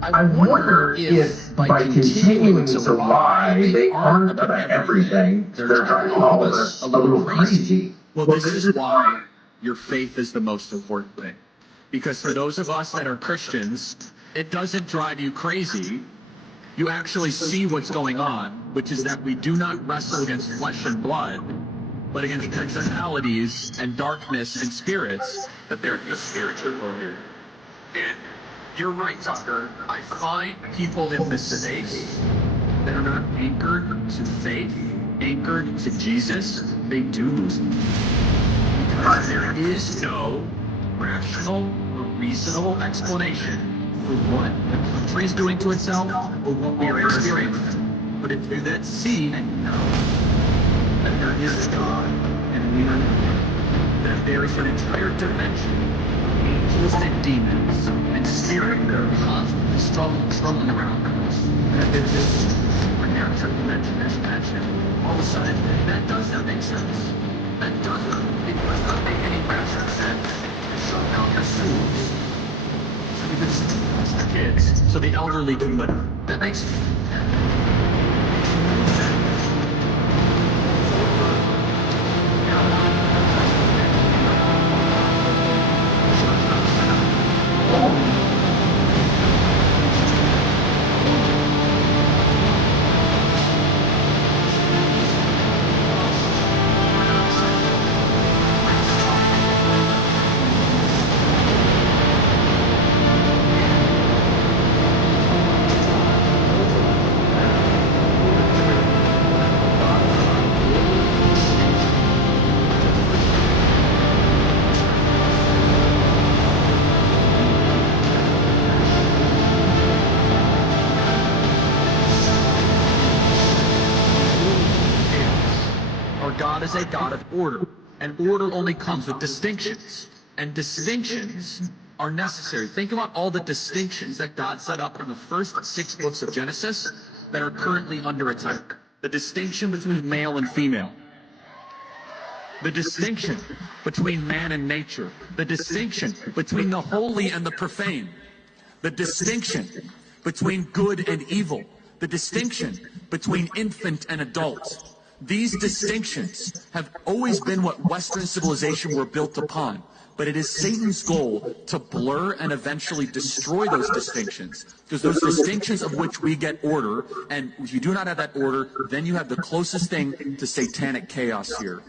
I wonder if by continuing to lie, they aren't about everything. They're trying to call us a little crazy. Well, this is why your faith is the most important thing. Because for those of us that are Christians, it doesn't drive you crazy. You actually see what's going on, which is that we do not wrestle against flesh and blood, but against principalities and darkness and spirits, that they're the spiritual warrior. And you're right, Tucker. I find people in this space that are not anchored to faith, anchored to Jesus, they do lose. Because there is no rational or reasonable explanation for what the country is doing to itself or what we are experiencing. But if you then see and know that there is a God and we are that there is an entire dimension of angels and demons and spirit that are constantly struggling around us, that there's this supernatural dimension that's mentioned, all of a sudden that does not make sense. That does not make any rational sense. Shut down your schools. So you can teach the kids so the elderly can live. That makes sense. God is a God of order, and order only comes with distinctions, and distinctions are necessary. Think about all the distinctions that God set up in the first 6 books of Genesis that are currently under attack. The distinction between male and female, the distinction between man and nature, the distinction between the holy and the profane, the distinction between good and evil, the distinction between infant and adult. These distinctions have always been what Western civilization were built upon, but it is Satan's goal to blur and eventually destroy those distinctions, because those distinctions of which we get order, and if you do not have that order, then you have the closest thing to satanic chaos here.